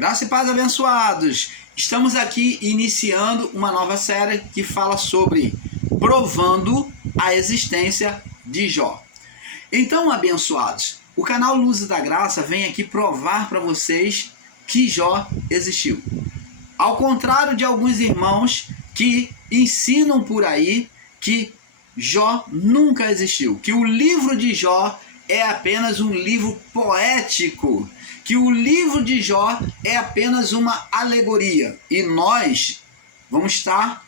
Graça e paz, abençoados! Estamos aqui iniciando uma nova série que fala sobre provando a existência de Jó. Então, abençoados, o canal Luzes da Graça vem aqui provar para vocês que Jó existiu. Ao contrário de alguns irmãos que ensinam por aí que Jó nunca existiu, que o livro de Jó é apenas um livro poético, que o livro de Jó é apenas uma alegoria. E nós vamos estar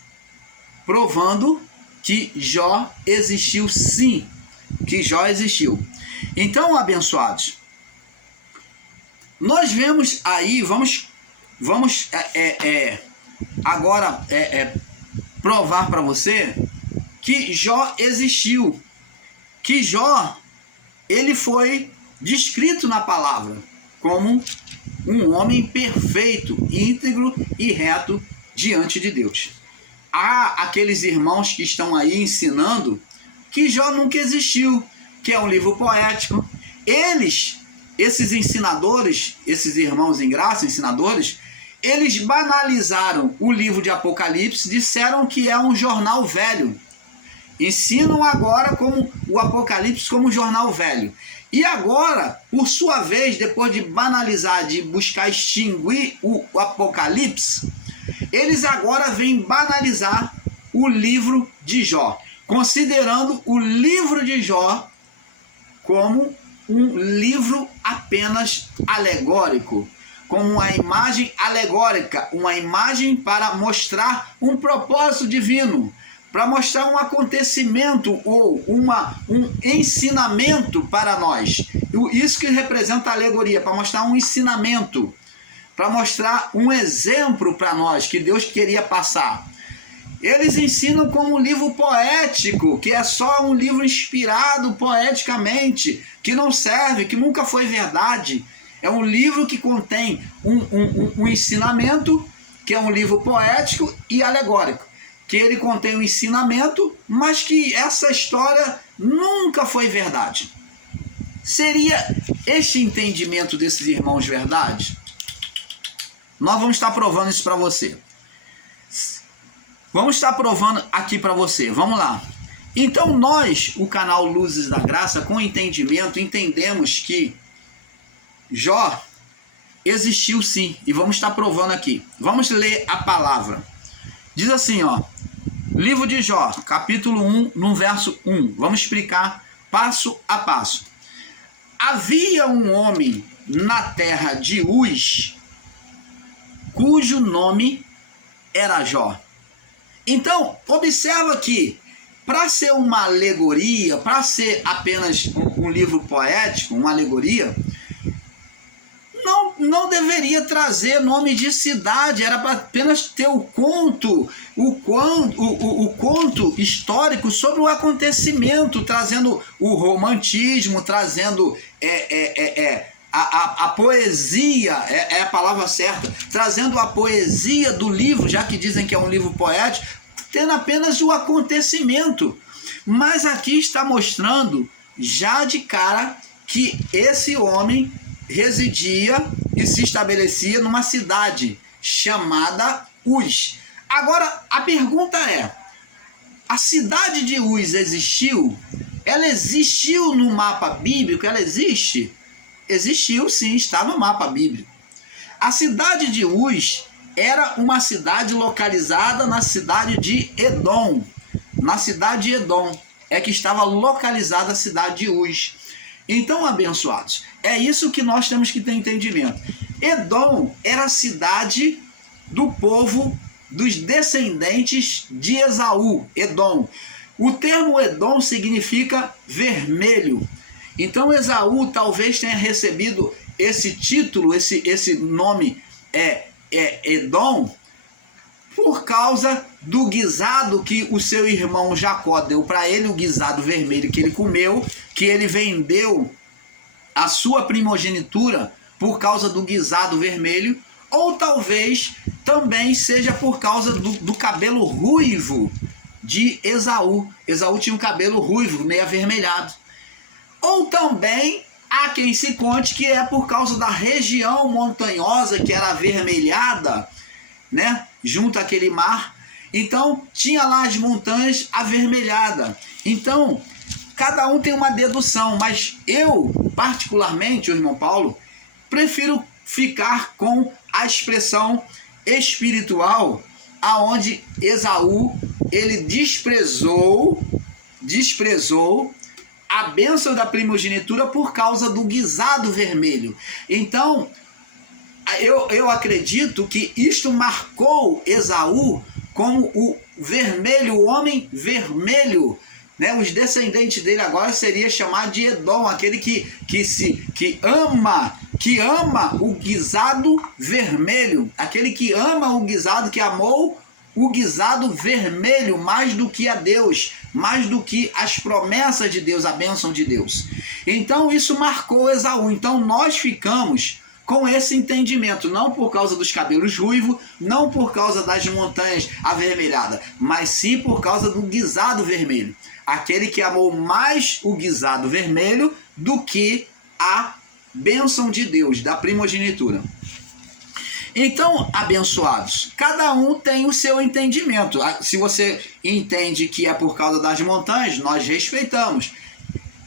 provando que Jó existiu sim, que Jó existiu. Então, abençoados, nós vemos aí, vamos agora provar para você que Jó existiu, que Jó, ele foi descrito na palavra como um homem perfeito, íntegro e reto diante de Deus. Há aqueles irmãos que estão aí ensinando que Jó nunca existiu, que é um livro poético. Esses ensinadores, esses irmãos em graça, ensinadores, eles banalizaram o livro de Apocalipse, disseram que é um jornal velho. Ensinam agora como o Apocalipse como um jornal velho. E agora, por sua vez, depois de banalizar, de buscar extinguir o Apocalipse, eles agora vêm banalizar o livro de Jó, considerando o livro de Jó como um livro apenas alegórico, como uma imagem alegórica, uma imagem para mostrar um propósito divino, para mostrar um acontecimento ou um ensinamento para nós. Isso que representa a alegoria, para mostrar um ensinamento, para mostrar um exemplo para nós que Deus queria passar. Eles ensinam como um livro poético, que é só um livro inspirado poeticamente, que não serve, que nunca foi verdade. É um livro que contém um ensinamento, que é um livro poético e alegórico, que ele contém um ensinamento, mas que essa história nunca foi verdade. Seria este entendimento desses irmãos verdade? Nós vamos estar provando isso para você. Vamos estar provando aqui para você. Vamos lá. Então nós, o canal Luzes da Graça, com entendimento, entendemos que Jó existiu sim. E vamos estar provando aqui. Vamos ler a palavra. Diz assim, ó. Livro de Jó, capítulo 1, no verso 1. Vamos explicar passo a passo. Havia um homem na terra de Uz, cujo nome era Jó. Então, observa que, para ser uma alegoria, para ser apenas um livro poético, uma alegoria, não deveria trazer nome de cidade, era para apenas ter o conto histórico sobre o acontecimento, trazendo o romantismo, trazendo a poesia, é a palavra certa, trazendo a poesia do livro, já que dizem que é um livro poético, tendo apenas o acontecimento. Mas aqui está mostrando já de cara que esse homem residia e se estabelecia numa cidade chamada Uz. Agora, a pergunta é, a cidade de Uz existiu? Ela existiu no mapa bíblico? Ela existe? Existiu sim, está no mapa bíblico. A cidade de Uz era uma cidade localizada na cidade de Edom. Na cidade de Edom é que estava localizada a cidade de Uz. Então, abençoados, é isso que nós temos que ter entendimento. Edom era a cidade do povo dos descendentes de Esaú, Edom. O termo Edom significa vermelho. Então, Esaú talvez tenha recebido esse título, esse nome Edom, por causa do guisado que o seu irmão Jacó deu para ele, o guisado vermelho que ele comeu, que ele vendeu a sua primogenitura por causa do guisado vermelho, ou talvez também seja por causa do cabelo ruivo de Esaú. Esaú tinha um cabelo ruivo, meio avermelhado. Ou também Há quem se conte que é por causa da região montanhosa que era avermelhada, né, junto àquele mar. Então tinha lá as montanhas avermelhadas. Então cada um tem uma dedução, mas eu particularmente, o irmão Paulo, prefiro ficar com a expressão espiritual, aonde Esaú ele desprezou a bênção da primogenitura por causa do guisado vermelho. Então eu acredito que isto marcou Esaú como o vermelho, o homem vermelho, né? Os descendentes dele agora seria chamado de Edom, aquele que ama o guisado vermelho, aquele que ama o guisado, que amou o guisado vermelho mais do que a Deus, mais do que as promessas de Deus, a bênção de Deus. Então isso marcou Esaú. Então nós ficamos com esse entendimento, não por causa dos cabelos ruivos, não por causa das montanhas avermelhadas, mas sim por causa do guisado vermelho. Aquele que amou mais o guisado vermelho do que a bênção de Deus, da primogenitura. Então, abençoados, cada um tem o seu entendimento. Se você entende que é por causa das montanhas, nós respeitamos.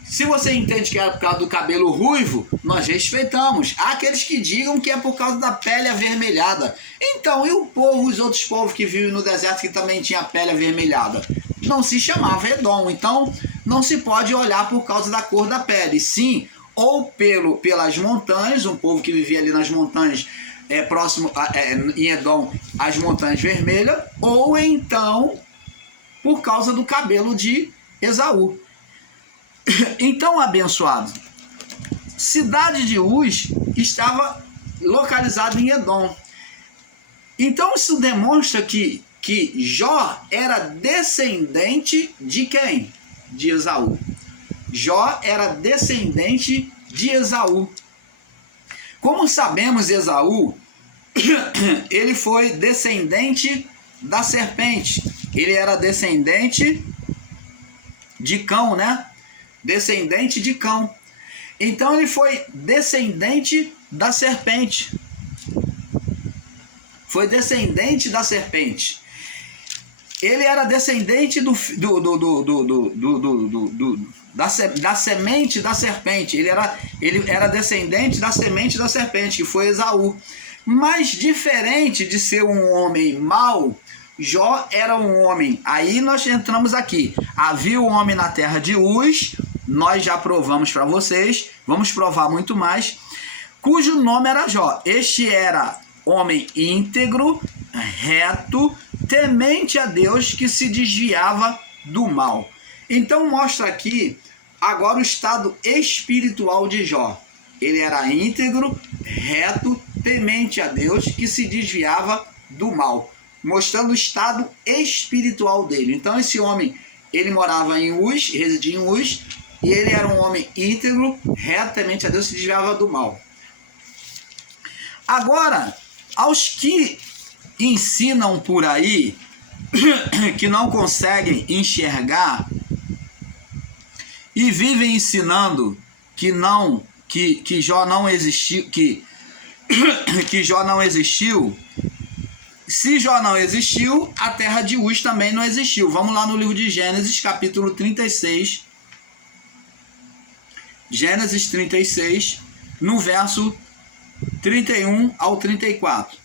Se você entende que é por causa do cabelo ruivo, nós respeitamos. Há aqueles que digam que é por causa da pele avermelhada. Então, e o povo, os outros povos que vivem no deserto que também tinha pele avermelhada? Não se chamava Edom. Então, não se pode olhar por causa da cor da pele. Sim, ou pelas montanhas, um povo que vivia ali nas montanhas, próximo em Edom, as montanhas vermelhas, ou então por causa do cabelo de Esaú. Então, abençoado, cidade de Uz estava localizada em Edom. Então isso demonstra que Jó era descendente de quem? De Esaú. Jó era descendente de Esaú. Como sabemos, Esaú, ele foi descendente da serpente. Ele era descendente de Cão, né? Descendente de Cão. Então ele foi descendente da serpente. Foi descendente da serpente. Ele era descendente da semente da serpente. Ele era descendente da semente da serpente, que foi Esaú. Mas diferente de ser um homem mau, Jó era um homem. Aí nós entramos aqui. Havia um homem na terra de Uz, nós já provamos para vocês, vamos provar muito mais, cujo nome era Jó. Este era homem íntegro, reto, temente a Deus, que se desviava do mal. Então mostra aqui agora o estado espiritual de Jó. Ele era íntegro, reto, temente a Deus, que se desviava do mal, mostrando o estado espiritual dele. Então esse homem, ele morava em Uz, residia em Uz, e ele era um homem íntegro, reto, temente a Deus, que se desviava do mal. Agora, aos que ensinam por aí, que não conseguem enxergar e vivem ensinando que Jó não existiu, que Jó não existiu. Se Jó não existiu, a terra de Uz também não existiu. Vamos lá no livro de Gênesis, capítulo 36. Gênesis 36, no verso 31 ao 34.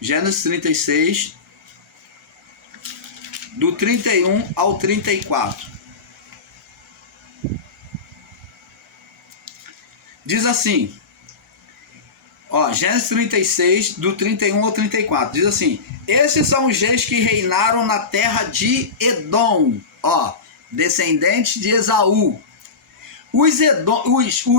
Gênesis 36, do 31 ao 34. Diz assim, Gênesis 36, do 31 ao 34, diz assim: esses são os reis que reinaram na terra de Edom, descendentes de Esaú. Os edomitas,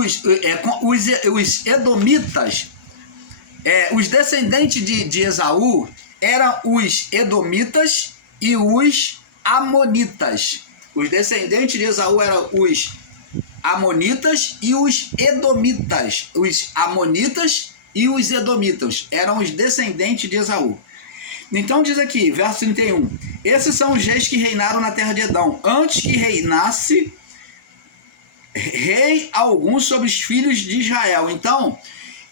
os descendentes de Esaú eram os edomitas e os amonitas. Os descendentes de Esaú eram os amonitas e os edomitas. Os amonitas e os edomitas eram os descendentes de Esaú. Então diz aqui, verso 31, esses são os reis que reinaram na terra de Edom. Antes que reinasse rei algum sobre os filhos de Israel. Então,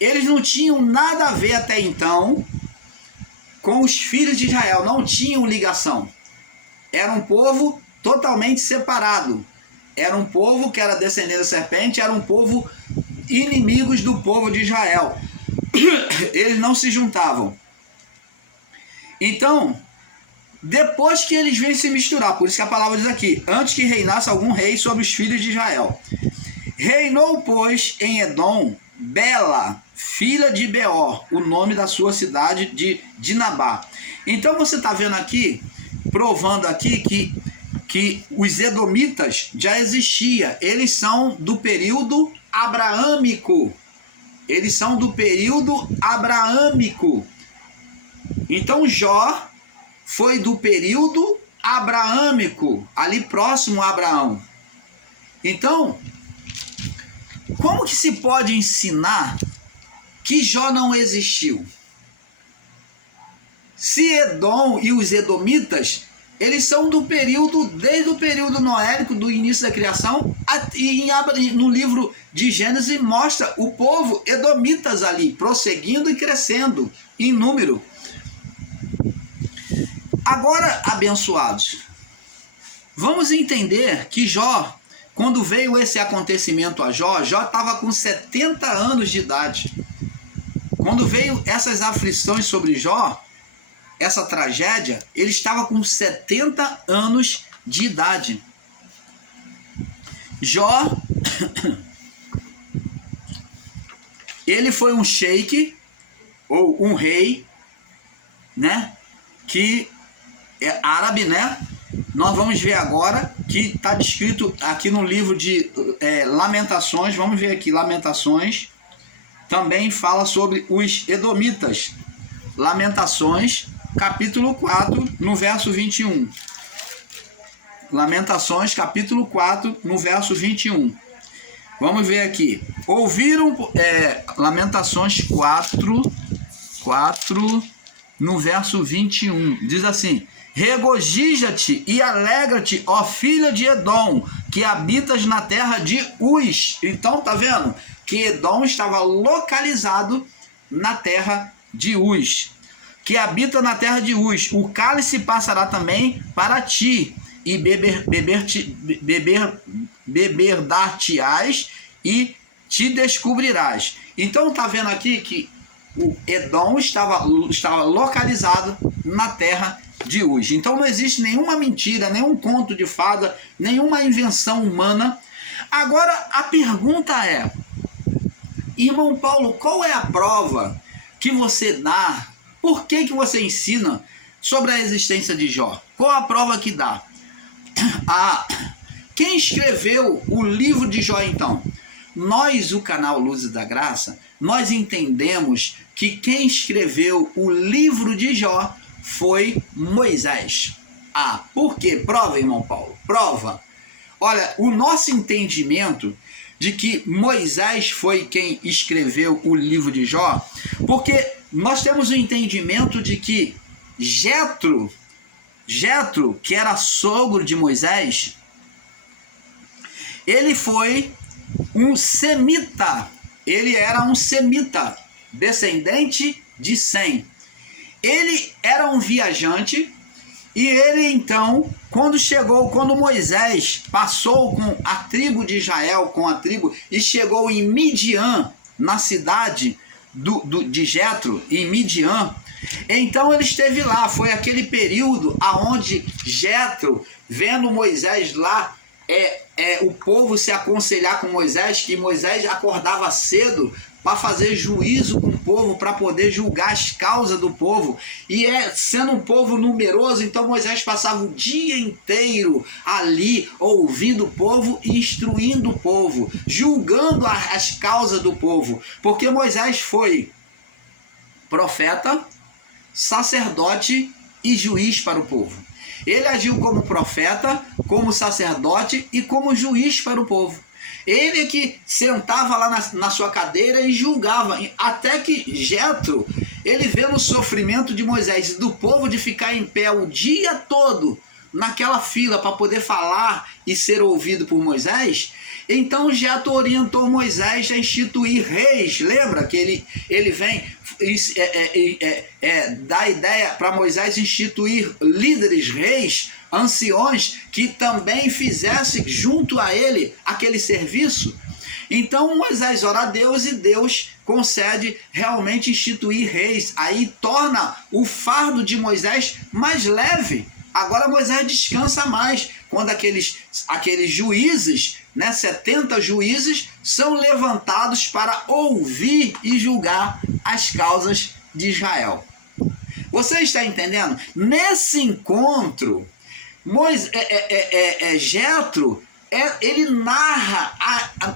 eles não tinham nada a ver até então com os filhos de Israel, não tinham ligação. Era um povo totalmente separado. Era um povo que era descendente da serpente, era um povo inimigos do povo de Israel. Eles não se juntavam. Então, depois que eles vêm se misturar, por isso que a palavra diz aqui, antes que reinasse algum rei sobre os filhos de Israel. Reinou, pois, em Edom, Bela, filha de Beor, o nome da sua cidade de Dinabá. Então você está vendo aqui, provando aqui que os edomitas já existiam. Eles são do período abraâmico. Eles são do período abraâmico. Então Jó foi do período abraâmico, ali próximo a Abraão. Então, como que se pode ensinar que Jó não existiu? Se Edom e os edomitas, eles são do período, desde o período noélico, do início da criação, e no livro de Gênesis mostra o povo edomitas ali, prosseguindo e crescendo em número. Agora, abençoados, vamos entender que Jó, quando veio esse acontecimento a Jó, Jó estava com 70 anos de idade. Quando veio essas aflições sobre Jó, essa tragédia, ele estava com 70 anos de idade. Jó, ele foi um sheik, ou um rei, né, que é árabe, né? Nós vamos ver agora que está descrito aqui no livro de Lamentações. Vamos ver aqui, Lamentações. Também fala sobre os edomitas. Lamentações, capítulo 4, no verso 21. Lamentações, capítulo 4, no verso 21. Vamos ver aqui. Ouviram, Lamentações 4, no verso 21. Diz assim: regozija-te e alegra-te, ó filha de Edom, que habitas na terra de Uz. Então, tá vendo? Que Edom estava localizado na terra de Uz. Que habita na terra de Uz. O cálice passará também para ti, e beber-dar-te-ás, e te descobrirás. Então, tá vendo aqui que o Edom estava localizado na terra de Uz. Então não existe nenhuma mentira, nenhum conto de fada, nenhuma invenção humana. Agora a pergunta é: irmão Paulo, qual é a prova que você dá? Por que você ensina sobre a existência de Jó? Qual a prova que dá? Quem escreveu o livro de Jó então? Nós, o canal Luzes da Graça, nós entendemos que quem escreveu o livro de Jó foi Moisés. Por quê? Prova, irmão Paulo, prova. Olha, o nosso entendimento de que Moisés foi quem escreveu o livro de Jó, porque nós temos o entendimento de que Jetro, que era sogro de Moisés, ele foi um semita. Ele era um semita, descendente de Sem. Ele era um viajante, e ele então, quando Moisés passou com a tribo de Israel, e chegou em Midian, na cidade de Jetro, em Midian, então ele esteve lá. Foi aquele período aonde Jetro, vendo Moisés lá, o povo se aconselhar com Moisés, que Moisés acordava cedo para fazer juízo com o povo, para poder julgar as causas do povo. E sendo um povo numeroso, então Moisés passava o dia inteiro ali, ouvindo o povo e instruindo o povo, julgando as causas do povo. Porque Moisés foi profeta, sacerdote e juiz para o povo. Ele agiu como profeta, como sacerdote e como juiz para o povo. Ele que sentava lá na sua cadeira e julgava, até que Jetro, ele vendo o sofrimento de Moisés e do povo de ficar em pé o dia todo naquela fila para poder falar e ser ouvido por Moisés, Então Jetro orientou Moisés a instituir reis. Lembra que ele vem dar ideia para Moisés instituir líderes, reis, anciões, que também fizessem junto a ele aquele serviço? Então Moisés ora a Deus e Deus concede realmente instituir reis. Aí torna o fardo de Moisés mais leve. Agora Moisés descansa mais quando aqueles juízes, 70 juízes, são levantados para ouvir e julgar as causas de Israel. Você está entendendo? Nesse encontro, Jetro, ele narra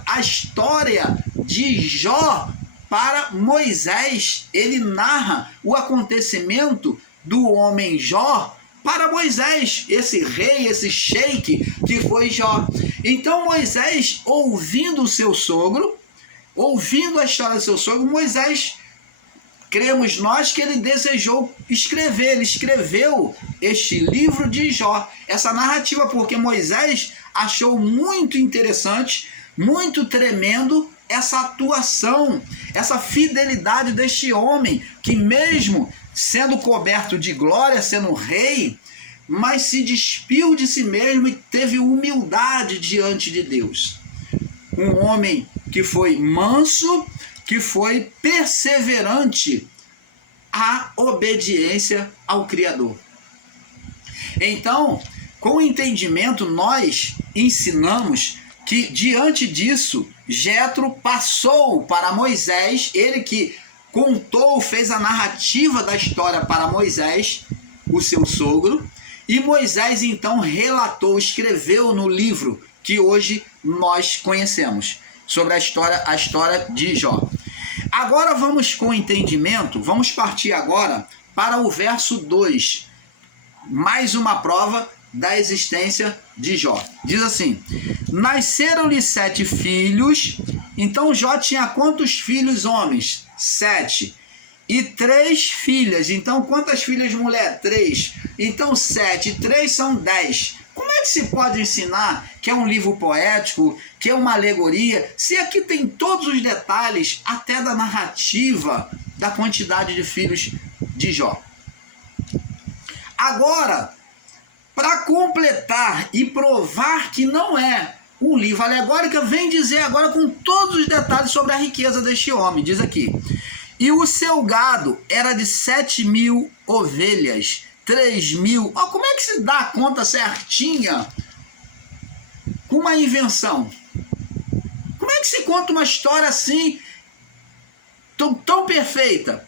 a história de Jó para Moisés. Ele narra o acontecimento do homem Jó para Moisés, esse rei, esse sheik que foi Jó. Então Moisés, ouvindo o seu sogro, ouvindo a história do seu sogro, Moisés, cremos nós que ele desejou escrever, ele escreveu este livro de Jó, essa narrativa, porque Moisés achou muito interessante, muito tremendo essa atuação, essa fidelidade deste homem, que mesmo sendo coberto de glória, sendo rei, mas se despiu de si mesmo e teve humildade diante de Deus. Um homem que foi manso, que foi perseverante à obediência ao Criador. Então, com o entendimento, nós ensinamos que diante disso, Jetro passou para Moisés, ele que contou, fez a narrativa da história para Moisés, o seu sogro, e Moisés então relatou, escreveu no livro que hoje nós conhecemos, sobre a história de Jó. Agora vamos com entendimento, vamos partir agora para o verso 2, mais uma prova da existência de Jó. Diz assim: nasceram-lhe 7 filhos. Então Jó tinha quantos filhos homens? 7. E 3 filhas. Então quantas filhas mulher? 3. Então 7 e 3 são 10. Como é que se pode ensinar que é um livro poético, que é uma alegoria, se aqui tem todos os detalhes, até da narrativa, da quantidade de filhos de Jó? Agora, para completar e provar que não é um livro alegórico, vem dizer agora com todos os detalhes sobre a riqueza deste homem. Diz aqui: e o seu gado era de 7.000 ovelhas, 3.000... Oh, como é que se dá a conta certinha com uma invenção? Como é que se conta uma história assim, tão perfeita,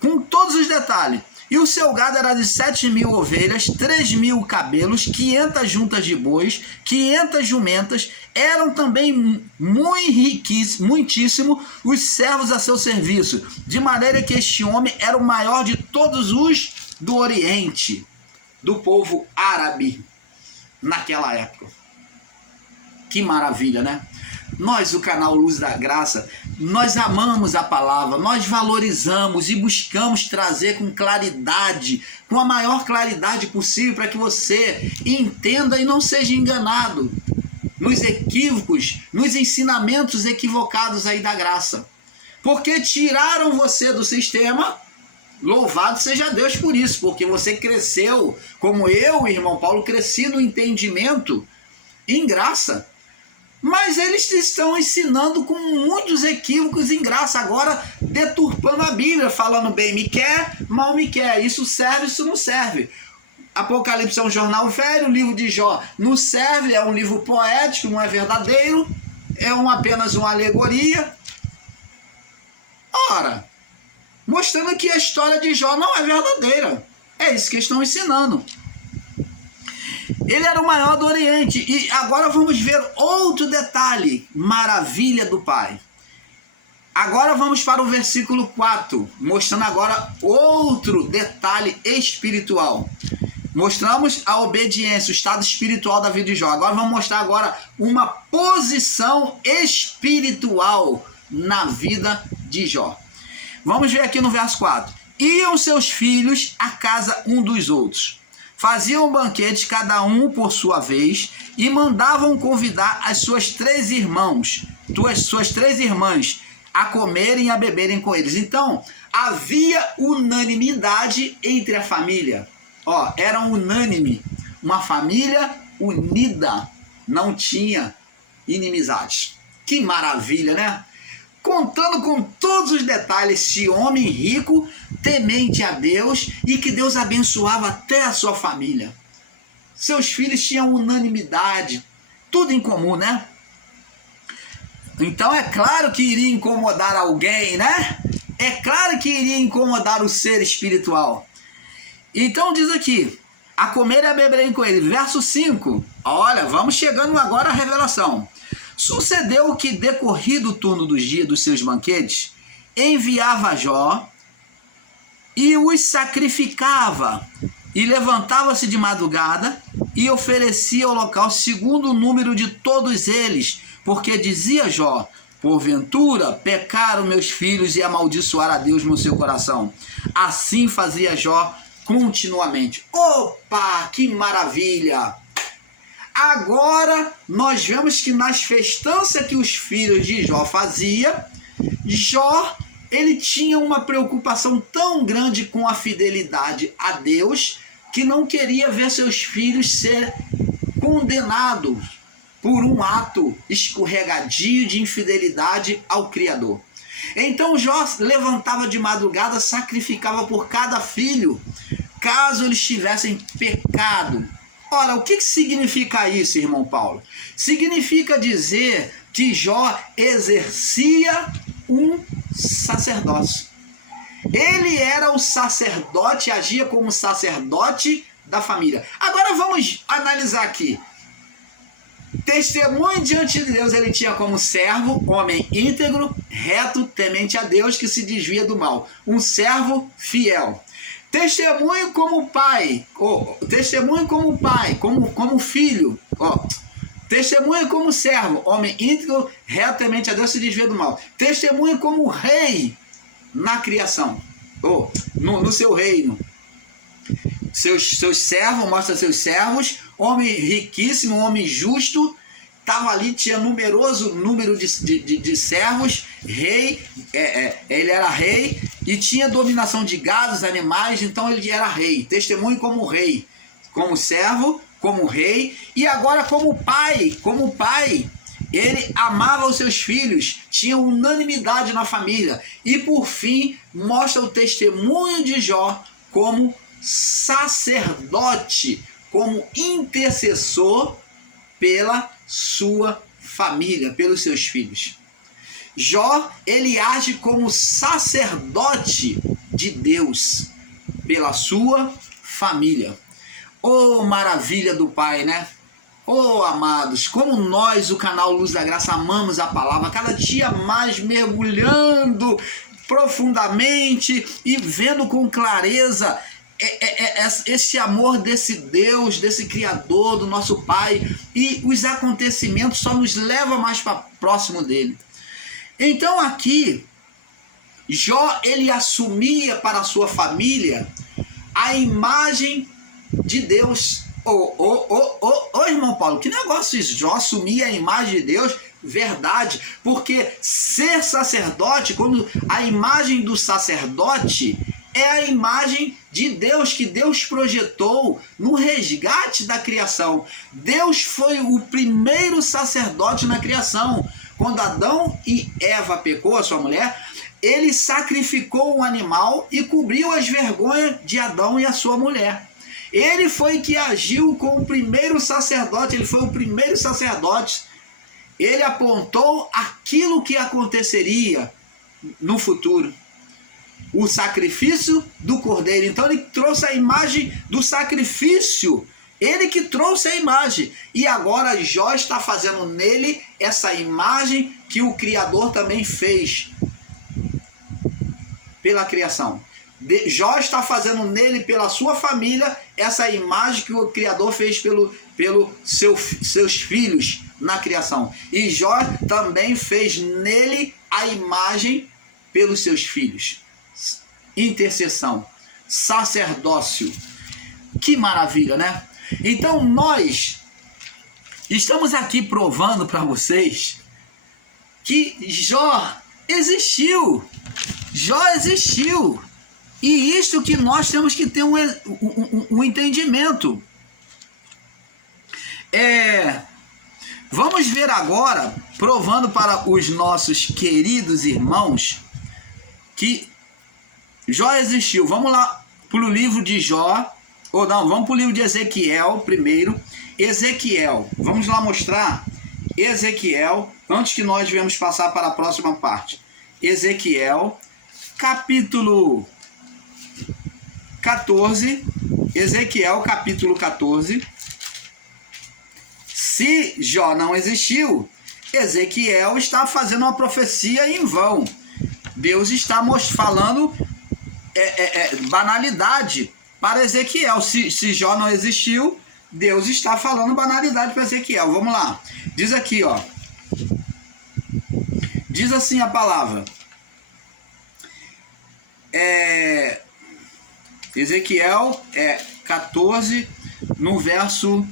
com todos os detalhes? E o seu gado era de 7.000 ovelhas, 3.000 cabelos, 500 juntas de bois, 500 jumentas. Eram também muitíssimo os servos a seu serviço, de maneira que este homem era o maior de todos os do Oriente, do povo árabe, naquela época. Que maravilha, né? Nós, o canal Luz da Graça, nós amamos a palavra, nós valorizamos e buscamos trazer com claridade, com a maior claridade possível, para que você entenda e não seja enganado nos equívocos, nos ensinamentos equivocados aí da graça. Porque tiraram você do sistema, louvado seja Deus por isso, porque você cresceu, como eu, irmão Paulo, cresci no entendimento em graça. Mas eles estão ensinando com muitos equívocos em graça, agora deturpando a Bíblia, falando bem me quer, mal me quer, isso serve, isso não serve. Apocalipse é um jornal velho, o livro de Jó não serve, é um livro poético, não é verdadeiro, é apenas uma alegoria. Ora, mostrando que a história de Jó não é verdadeira. É isso que estão ensinando. Ele era o maior do Oriente. E agora vamos ver outro detalhe. Maravilha do Pai. Agora vamos para o versículo 4. Mostrando agora outro detalhe espiritual. Mostramos a obediência, o estado espiritual da vida de Jó. Agora vamos mostrar agora uma posição espiritual na vida de Jó. Vamos ver aqui no verso 4. Iam seus filhos à casa um dos outros, faziam um banquete cada um por sua vez e mandavam convidar as suas três irmãs a comerem e a beberem com eles. Então, havia unanimidade entre a família. Era unânime, uma família unida, não tinha inimizades. Que maravilha, né? Contando com todos os detalhes, esse homem rico, temente a Deus e que Deus abençoava até a sua família. Seus filhos tinham unanimidade, tudo em comum, né? Então é claro que iria incomodar alguém, né? É claro que iria incomodar o ser espiritual. Então diz aqui, a comer e a beberem com ele. Verso 5, olha, vamos chegando agora à revelação. Sucedeu que, decorrido o turno dos dias dos seus banquetes, enviava Jó e os sacrificava, e levantava-se de madrugada e oferecia holocausto segundo o número de todos eles, porque dizia Jó: porventura pecaram meus filhos e amaldiçoaram a Deus no seu coração. Assim fazia Jó continuamente. Opa, que maravilha! Agora nós vemos que nas festanças que os filhos de Jó faziam, Jó, ele tinha uma preocupação tão grande com a fidelidade a Deus, que não queria ver seus filhos ser condenados por um ato escorregadio de infidelidade ao Criador. Então Jó levantava de madrugada, sacrificava por cada filho, caso eles tivessem pecado. Ora, o que significa isso, irmão Paulo? Significa dizer que Jó exercia um sacerdócio. Ele era o sacerdote, agia como sacerdote da família. Agora vamos analisar aqui. Testemunho diante de Deus ele tinha como servo, homem íntegro, reto, temente a Deus, que se desvia do mal. Um servo fiel. Testemunho como pai, testemunho como pai, como filho, testemunho como servo, homem íntegro, reto, temente a Deus, se desvia do mal. Testemunho como rei na criação, no seu reino. Seus servos, mostra seus servos, homem riquíssimo, homem justo, estava ali, tinha numeroso número de servos, rei, ele era rei e tinha dominação de gados, animais, então ele era rei. Testemunho como rei, como servo, como rei, e agora como pai, ele amava os seus filhos, tinha unanimidade na família. E por fim, mostra o testemunho de Jó como sacerdote, como intercessor pela sua família, pelos seus filhos. Jó, ele age como sacerdote de Deus pela sua família. Oh, maravilha do Pai, né? Oh, amados, como nós, o canal Luz da Graça, amamos a palavra, cada dia mais mergulhando profundamente e vendo com clareza esse amor desse Deus, desse Criador, do nosso Pai, e os acontecimentos só nos levam mais para próximo dele. Então aqui, Jó, ele assumia para a sua família a imagem de Deus. Irmão Paulo, que negócio isso? Jó assumia a imagem de Deus? Verdade, porque ser sacerdote, quando a imagem do sacerdote é a imagem de Deus, que Deus projetou no resgate da criação. Deus foi o primeiro sacerdote na criação. Quando Adão e Eva pecou, a sua mulher, ele sacrificou um animal e cobriu as vergonhas de Adão e a sua mulher. Ele foi que agiu como o primeiro sacerdote, ele foi o primeiro sacerdote. Ele apontou aquilo que aconteceria no futuro. O sacrifício do cordeiro. Então ele trouxe a imagem do sacrifício. Ele que trouxe a imagem. E agora Jó está fazendo nele essa imagem que o Criador também fez pela criação. Jó está fazendo nele, pela sua família, essa imagem que o Criador fez pelo seus filhos na criação. E Jó também fez nele a imagem pelos seus filhos. Intercessão, sacerdócio. Que maravilha, né? Então nós estamos aqui provando para vocês que Jó existiu. Jó existiu. E isso que nós temos que ter um entendimento. Vamos ver agora, provando para os nossos queridos irmãos, que Jó existiu. Vamos lá para o livro de Jó, ou não, vamos para o livro de Ezequiel primeiro. Ezequiel, vamos lá mostrar Ezequiel, antes que nós venhamos passar para a próxima parte. Ezequiel, capítulo 14, Ezequiel capítulo 14. Se Jó não existiu, Ezequiel está fazendo uma profecia em vão. Deus está falando banalidade para Ezequiel. Se Jó não existiu, Deus está falando banalidade para Ezequiel. Vamos lá. Diz aqui, ó. Diz assim a palavra. Ezequiel 14, no verso...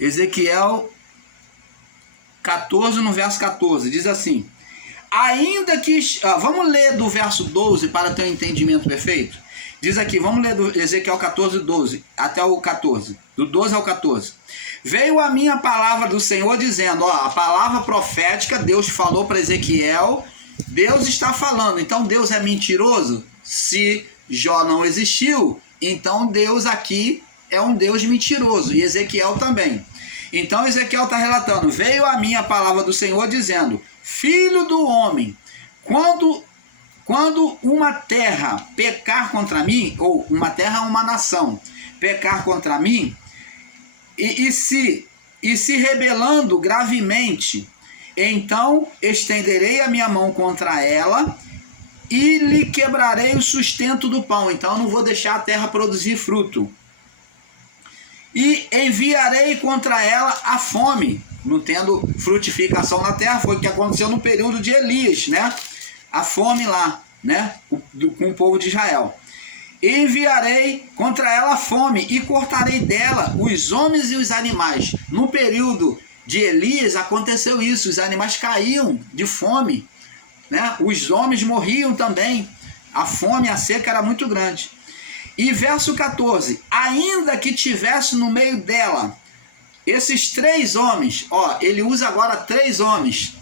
Ezequiel 14, no verso 14, diz assim: ainda que... vamos ler do verso 12 para ter um entendimento perfeito? Diz aqui, vamos ler do Ezequiel 14, 12, até o 14, do 12 ao 14. Veio a minha palavra do Senhor dizendo, a palavra profética, Deus falou para Ezequiel, Deus está falando, então Deus é mentiroso? Se Jó não existiu, então Deus aqui é um Deus mentiroso, e Ezequiel também. Então Ezequiel está relatando, veio a minha palavra do Senhor dizendo, filho do homem, quando uma terra pecar contra mim, ou uma terra, uma nação, pecar contra mim, e se rebelando gravemente, então estenderei a minha mão contra ela e lhe quebrarei o sustento do pão. Então eu não vou deixar a terra produzir fruto. E enviarei contra ela a fome, não tendo frutificação na terra. Foi o que aconteceu no período de Elias, né? A fome lá, né? Com o povo de Israel. E enviarei contra ela a fome e cortarei dela os homens e os animais. No período de Elias aconteceu isso, os animais caíam de fome, né? Os homens morriam também. A fome, a seca era muito grande. E verso 14, ainda que tivesse no meio dela esses 3 homens, ó, ele usa agora 3 homens.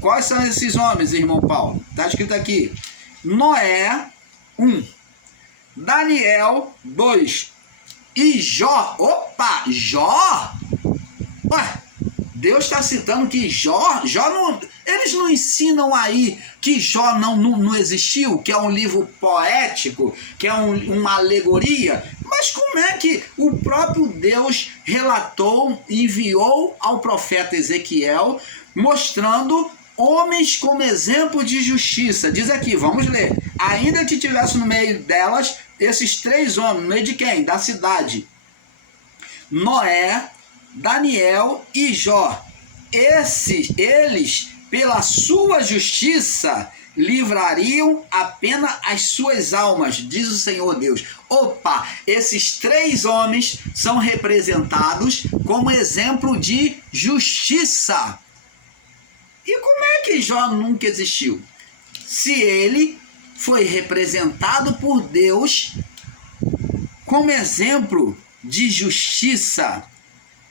Quais são esses homens, irmão Paulo? Está escrito aqui, Noé, 1, Daniel, 2, e Jó. Opa, Jó? Ué, Deus está citando que Jó não... Eles não ensinam aí que Jó não existiu, que é um livro poético, que é uma alegoria. Mas como é que o próprio Deus relatou, enviou ao profeta Ezequiel, mostrando homens como exemplo de justiça? Diz aqui, vamos ler. Ainda que tivesse no meio delas esses 3 homens, no meio de quem? Da cidade. Noé, Daniel e Jó. Eles, pela sua justiça, livrariam apenas as suas almas, diz o Senhor Deus. Opa, esses 3 homens são representados como exemplo de justiça. E como é que Jó nunca existiu? Se ele foi representado por Deus como exemplo de justiça.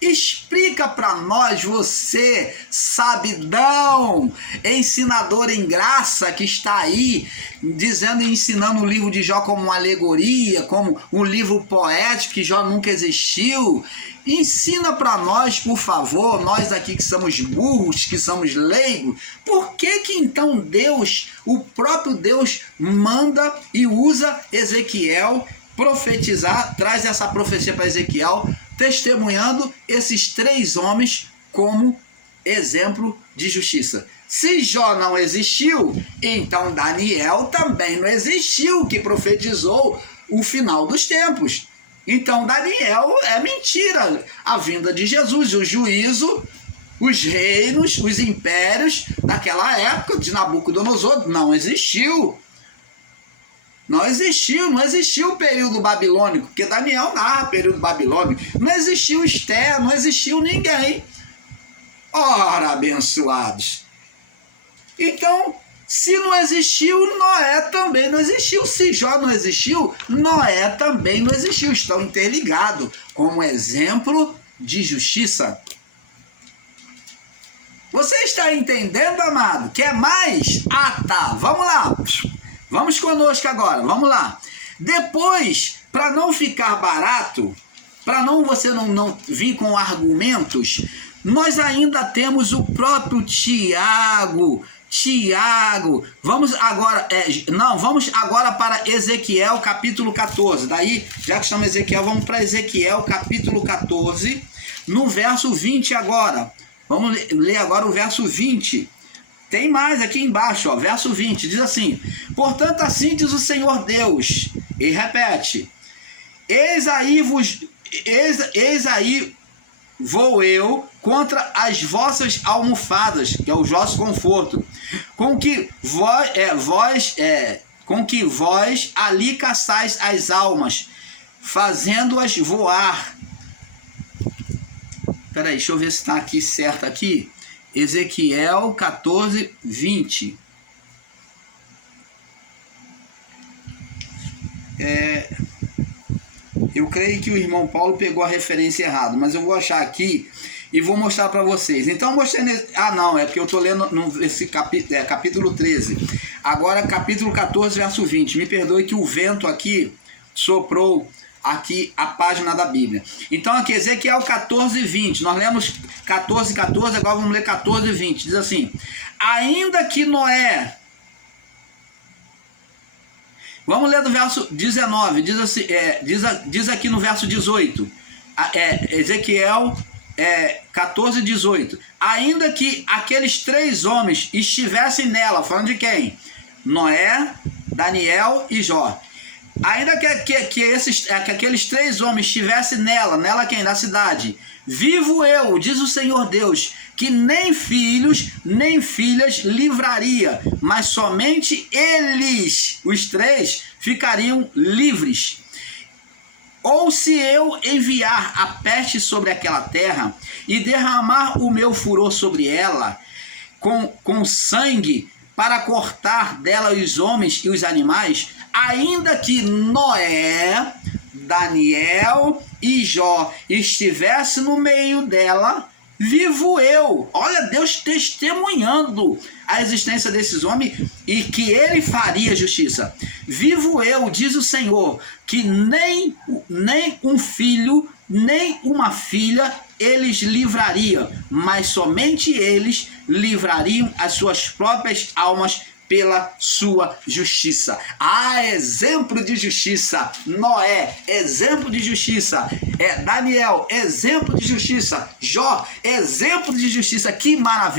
Explica para nós, você, sabidão, ensinador em graça, que está aí, dizendo e ensinando o livro de Jó como uma alegoria, como um livro poético, que Jó nunca existiu. Ensina para nós, por favor, nós aqui que somos burros, que somos leigos, por que então Deus, o próprio Deus, manda e usa Ezequiel profetizar, traz essa profecia para Ezequiel, testemunhando esses 3 homens como exemplo de justiça. Se Jó não existiu, então Daniel também não existiu, que profetizou o final dos tempos. Então Daniel é mentira. A vinda de Jesus, o juízo, os reinos, os impérios daquela época de Nabucodonosor não existiu. Não existiu o período babilônico, porque Daniel narra período babilônico. Não existiu Esther, não existiu ninguém. Ora, abençoados. Então, se não existiu, Noé também não existiu. Se Jó não existiu, Noé também não existiu. Estão interligados como exemplo de justiça. Você está entendendo, amado? Quer mais? Ah, tá. Vamos lá. Vamos conosco agora. Vamos lá. Depois, para não ficar barato, para você não vir com argumentos, nós ainda temos o próprio Tiago. Vamos agora para Ezequiel capítulo 14. Daí, já que estamos em Ezequiel, vamos para Ezequiel capítulo 14, no verso 20 agora. Vamos ler agora o verso 20. Tem mais aqui embaixo, ó, verso 20, diz assim: portanto, assim diz o Senhor Deus, e repete: eis aí vou eu contra as vossas almofadas, que é o vosso conforto, com que vós ali caçais as almas, fazendo-as voar. Peraí, deixa eu ver se está aqui certo aqui. Ezequiel 14, 20. Eu creio que o irmão Paulo pegou a referência errada, mas eu vou achar aqui e vou mostrar para vocês. Então, mostrei nesse... não, é porque eu estou lendo esse capítulo 13. Agora, capítulo 14, verso 20. Me perdoe que o vento aqui soprou aqui a página da Bíblia. Então, aqui, Ezequiel 14, 20. Nós lemos 14, 14, agora vamos ler 14, 20. Diz assim: ainda que Noé... Vamos ler do verso 19. Diz, assim, diz aqui no verso 18. Ezequiel 14, 18. Ainda que aqueles 3 homens estivessem nela, falando de quem? Noé, Daniel e Jó. Ainda que aqueles 3 homens estivessem nela quem? Na cidade. Vivo eu, diz o Senhor Deus, que nem filhos, nem filhas livraria, mas somente eles, os 3, ficariam livres. Ou se eu enviar a peste sobre aquela terra e derramar o meu furor sobre ela, com sangue, para cortar dela os homens e os animais, ainda que Noé, Daniel e Jó estivesse no meio dela, vivo eu. Olha, Deus testemunhando a existência desses homens e que ele faria justiça. Vivo eu, diz o Senhor, que nem um filho, nem uma filha eles livrariam, mas somente eles livrariam as suas próprias almas pela sua justiça. Exemplo de justiça. Noé, exemplo de justiça. Daniel, exemplo de justiça. Jó, exemplo de justiça. Que maravilha!